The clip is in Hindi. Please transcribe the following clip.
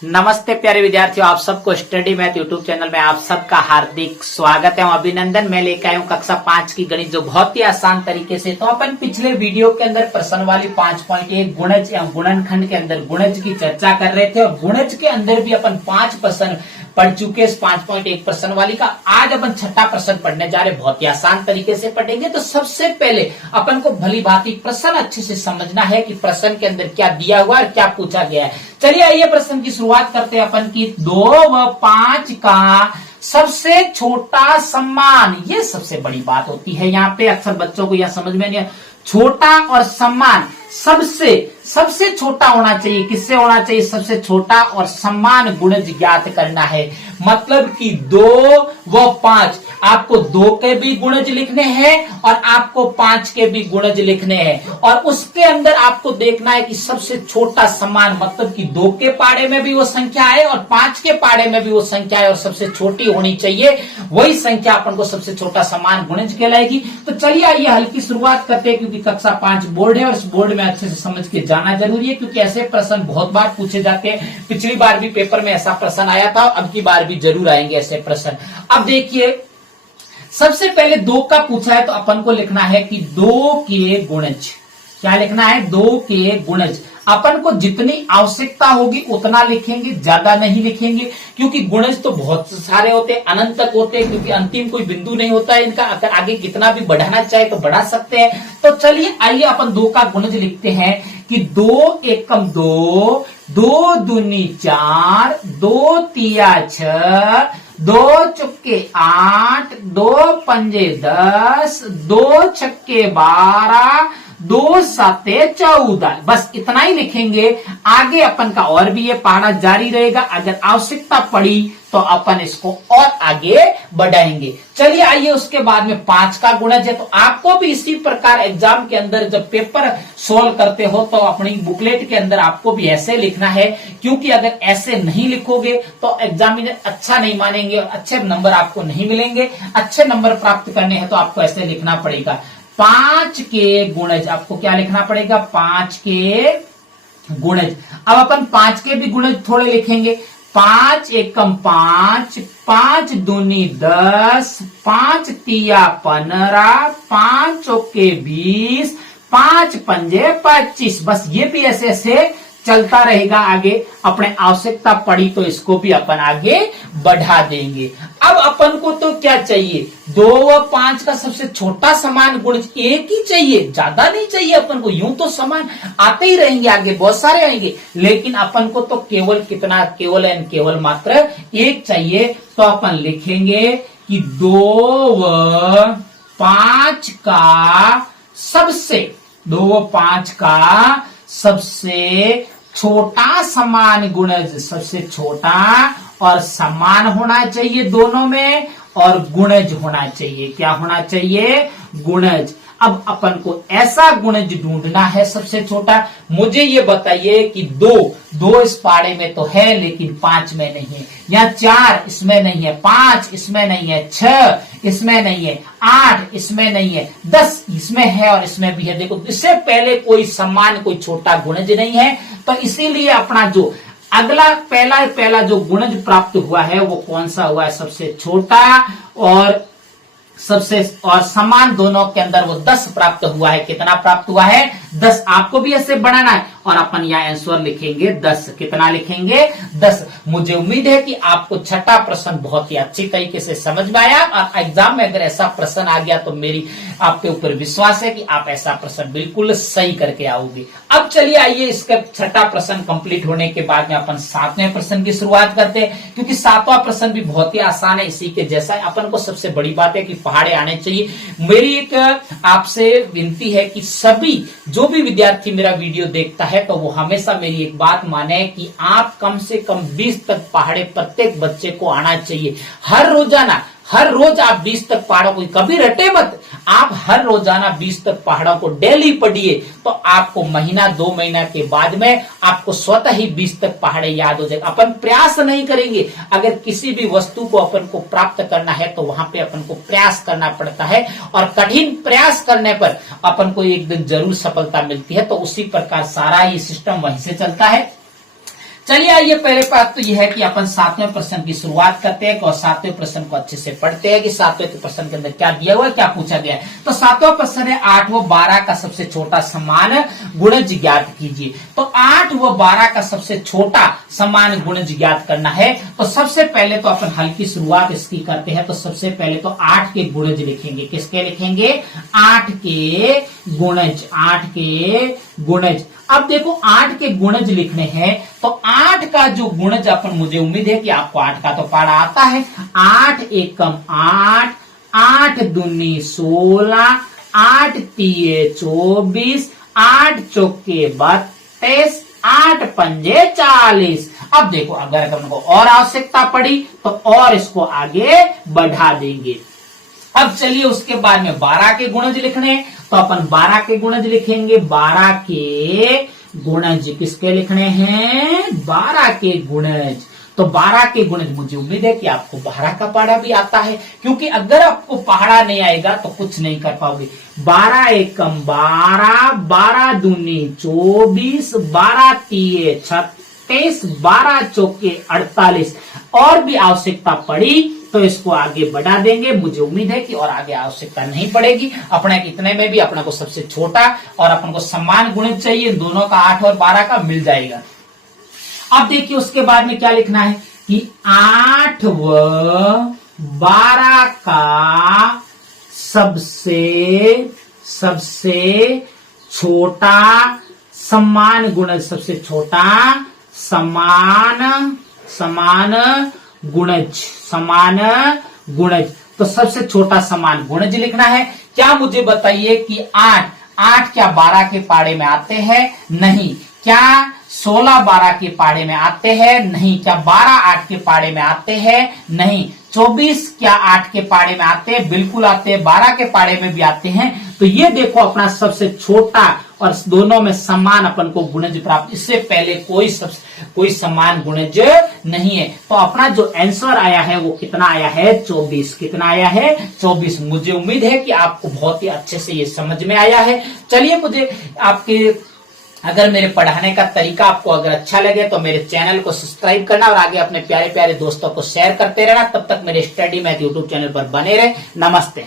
नमस्ते प्यारे विद्यार्थियों, आप सबको स्टडी मैथ यूट्यूब चैनल में आप सबका हार्दिक स्वागत है और अभिनंदन। मैं लेकर आया हूँ कक्षा 5 की गणित, जो बहुत ही आसान तरीके से। तो अपन पिछले वीडियो के अंदर प्रश्न वाली 5.1 गुणज एवं गुणनखंड के अंदर गुणज की चर्चा कर रहे थे और गुणज के अंदर भी अपन 5 प्रश्न पढ़ चुके हैं 5.1 प्रश्न वाली का। आज अपन छठा प्रश्न पढ़ने जा रहे हैं, बहुत ही आसान तरीके से पढ़ेंगे। तो सबसे पहले अपन को भली भांति प्रश्न अच्छे से समझना है कि प्रश्न के अंदर क्या दिया हुआ है और क्या पूछा गया है। चलिए आइए प्रश्न की शुरुआत करते हैं अपन की। 2 व 5 का सबसे छोटा सम्मान, ये सबसे बड़ी बात होती है। यहाँ पे अक्सर बच्चों को यह समझ में नहीं, छोटा और सम्मान सबसे छोटा होना चाहिए। किससे होना चाहिए? सबसे छोटा और सम्मान गुणज ज्ञात करना है। मतलब कि 2 व 5, आपको 2 के भी गुणज लिखने हैं और आपको 5 के भी गुणज लिखने हैं। और उसके अंदर आपको देखना है कि सबसे छोटा सम्मान, मतलब कि 2 के पाड़े में भी वो संख्या है और 5 के पाड़े में भी वो संख्या है और सबसे छोटी होनी चाहिए वही संख्या अपन को सबसे छोटा सम्मान गुणज कहलाएगी। तो चलिए आइए हल्की शुरुआत करते हैं, क्योंकि कक्षा 5 बोर्ड है और इस बोर्ड में अच्छे से समझ के जाना जरूरी है, क्योंकि ऐसे प्रश्न बहुत बार पूछे जाते हैं। पिछली बार भी पेपर में ऐसा प्रश्न आया था, अब की बार भी जरूर आएंगे ऐसे प्रश्न। अब देखिए, सबसे पहले 2 का पूछा है तो अपन को लिखना है कि 2 के गुणज। क्या लिखना है? 2 के गुणज। अपन को जितनी आवश्यकता होगी उतना लिखेंगे, ज्यादा नहीं लिखेंगे, क्योंकि गुणज तो बहुत सारे होते हैं, अनंत तक होते हैं, क्योंकि अंतिम कोई बिंदु नहीं होता है इनका। अगर आगे कितना भी बढ़ाना चाहे तो बढ़ा सकते हैं। तो चलिए आइए अपन 2 का गुणज लिखते हैं कि 2 एकम 2, 2 दूनी 4, 2 तिया 6, 2 चुक्के 8, 2 पंजे 10, 2 छक्के 12, 2 साते 14। बस इतना ही लिखेंगे। आगे अपन का और भी ये पढ़ना जारी रहेगा, अगर आवश्यकता पड़ी तो अपन इसको और आगे बढ़ाएंगे। चलिए आइए उसके बाद में 5 का गुणज है। तो आपको भी इसी प्रकार एग्जाम के अंदर जब पेपर सोल्व करते हो तो अपनी बुकलेट के अंदर आपको भी ऐसे लिखना है, क्योंकि अगर ऐसे नहीं लिखोगे तो एग्जामिनर अच्छा नहीं मानेंगे और अच्छे नंबर आपको नहीं मिलेंगे। अच्छे नंबर प्राप्त करने हैं तो आपको ऐसे लिखना पड़ेगा। 5 के गुणज, आपको क्या लिखना पड़ेगा? 5 के गुणज। अब अपन 5 के भी गुणज थोड़े लिखेंगे। 5 एकम 5, 5 दूनी 10, 5 तिया 15, 5 चौके 20, 5 पंजे 25। बस ये भी ऐसे ऐसे चलता रहेगा आगे। अपने आवश्यकता पड़ी तो इसको भी अपन आगे बढ़ा देंगे। अब अपन को तो क्या चाहिए? 2 व 5 का सबसे छोटा समान गुणज एक ही चाहिए, ज्यादा नहीं चाहिए अपन को। यूं तो समान आते ही रहेंगे, आगे बहुत सारे आएंगे, लेकिन अपन को तो केवल कितना? केवल मात्र एक चाहिए। तो अपन लिखेंगे कि 2 व 5 का सबसे 2 व 5 का सबसे छोटा समान गुणज, सबसे छोटा और समान होना चाहिए दोनों में, और गुणज होना चाहिए। क्या होना चाहिए? गुणज। अब अपन को ऐसा गुणज ढूंढना है सबसे छोटा। मुझे ये बताइए कि 2 इस पाड़े में तो है लेकिन 5 में नहीं है, या 4 इसमें नहीं है, 5 इसमें नहीं है, 6 इसमें नहीं है, 8 इसमें नहीं है, 10 इसमें है और इसमें भी है। देखो, इससे पहले कोई समान कोई छोटा गुणज नहीं है, तो इसीलिए अपना जो अगला पहला जो गुणज प्राप्त हुआ है वो कौन सा हुआ है? सबसे छोटा और समान दोनों के अंदर वो 10 प्राप्त हुआ है। कितना प्राप्त हुआ है? 10। आपको भी ऐसे बढ़ाना है और अपन यहाँ आंसर लिखेंगे 10। कितना लिखेंगे? 10। मुझे उम्मीद है कि आपको छठा प्रश्न बहुत ही अच्छी तरीके से समझ में आया और एग्जाम में अगर ऐसा प्रश्न आ गया तो मेरी आपके ऊपर विश्वास है कि आप ऐसा प्रश्न बिल्कुल सही करके आओगे। अब चलिए आइए, इसका छठा प्रश्न कंप्लीट होने के बाद में अपन 7वें प्रश्न की शुरुआत करते हैं, क्योंकि 7वां प्रश्न भी बहुत ही आसान है इसी के जैसा। अपन को सबसे बड़ी बात है कि पहाड़े आने चाहिए। मेरी एक आपसे विनती है कि सभी जो भी विद्यार्थी मेरा वीडियो देखता है तो वो हमेशा मेरी एक बात माने कि आप कम से कम 20 तक पहाड़े प्रत्येक बच्चे को आना चाहिए। हर रोज आप 20 तक पहाड़ों को कभी रटे मत। आप हर रोजाना 20 तक पहाड़ों को डेली पढ़िए, तो आपको महीना 2 महीना के बाद में आपको स्वतः ही 20 तक पहाड़े याद हो जाएगा। अपन प्रयास नहीं करेंगे, अगर किसी भी वस्तु को अपन को प्राप्त करना है तो वहां पे अपन को प्रयास करना पड़ता है, और कठिन प्रयास करने पर अपन को एक दिन जरूर सफलता मिलती है। तो उसी प्रकार सारा ये सिस्टम वहीं से चलता है। चलिए आइए पहले बात तो यह है कि अपन 7वें प्रश्न की शुरुआत करते हैं और 7वें प्रश्न को अच्छे से पढ़ते हैं कि 7वें प्रश्न के अंदर क्या दिया हुआ है, क्या पूछा गया है। तो 7वां प्रश्न है 8 व 12 का सबसे छोटा समान गुणज ज्ञात कीजिए। तो 8 व 12 का सबसे छोटा समान गुणज ज्ञात करना है। तो सबसे पहले तो अपन हल्की शुरुआत इसकी करते हैं। तो सबसे पहले तो 8 के गुणज लिखेंगे। किसके लिखेंगे? 8 के गुणज। 8 के गुणज। अब देखो 8 के गुणज लिखने हैं तो 8 का जो गुणज अपन, मुझे उम्मीद है कि आपको 8 का तो पढ़ा आता है। 8 एकम 8, 8 दूनी 16, 8 तिये 24, 8 चौके 32, 8 पंजे 40। अब देखो अगर अपन को और आवश्यकता पड़ी तो और इसको आगे बढ़ा देंगे। अब चलिए उसके बाद में 12 के गुणज लिखने हैं तो अपन 12 के गुणज लिखेंगे। 12 के गुणज किसके लिखने हैं? 12 के गुणज। तो 12 के गुणज, मुझे उम्मीद है कि आपको 12 का पहाड़ा भी आता है, क्योंकि अगर आपको पहाड़ा नहीं आएगा तो कुछ नहीं कर पाओगे। 12 एकम 12, 12 दूनी 24, 12 तिये 36, 12 चौके 48। और भी आवश्यकता पड़ी तो इसको आगे बढ़ा देंगे। मुझे उम्मीद है कि और आगे आवश्यकता नहीं पड़ेगी। अपने इतने में भी अपने को सबसे छोटा और अपन को समान गुणज चाहिए, दोनों का 8 और 12 का मिल जाएगा। अब देखिए उसके बाद में क्या लिखना है कि 8 व 12 का सबसे छोटा समान गुणज। सबसे छोटा समान गुणज। तो सबसे छोटा समान गुणज लिखना है। क्या मुझे बताइए कि 8 क्या 12 के पाड़े में आते हैं? नहीं। क्या 16 12 के पाड़े में आते हैं? नहीं। क्या 12 8 के पाड़े में आते हैं? नहीं। 24 क्या 8 के पाड़े में आते हैं? बिल्कुल आते हैं। 12 के पाड़े में भी आते हैं। तो ये देखो अपना सबसे छोटा और दोनों में समान अपन को गुणज प्राप्त। इससे पहले कोई समान गुणज नहीं है। तो अपना जो आंसर आया है वो कितना आया है? 24। कितना आया है? 24। मुझे उम्मीद है कि आपको बहुत ही अच्छे से ये समझ में आया है। चलिए, मुझे आपके अगर मेरे पढ़ाने का तरीका आपको अगर अच्छा लगे तो मेरे चैनल को सब्सक्राइब करना और आगे अपने प्यारे प्यारे दोस्तों को शेयर करते रहना। तब तक मेरे स्टडी मैथ यूट्यूब चैनल पर बने रहे। नमस्ते।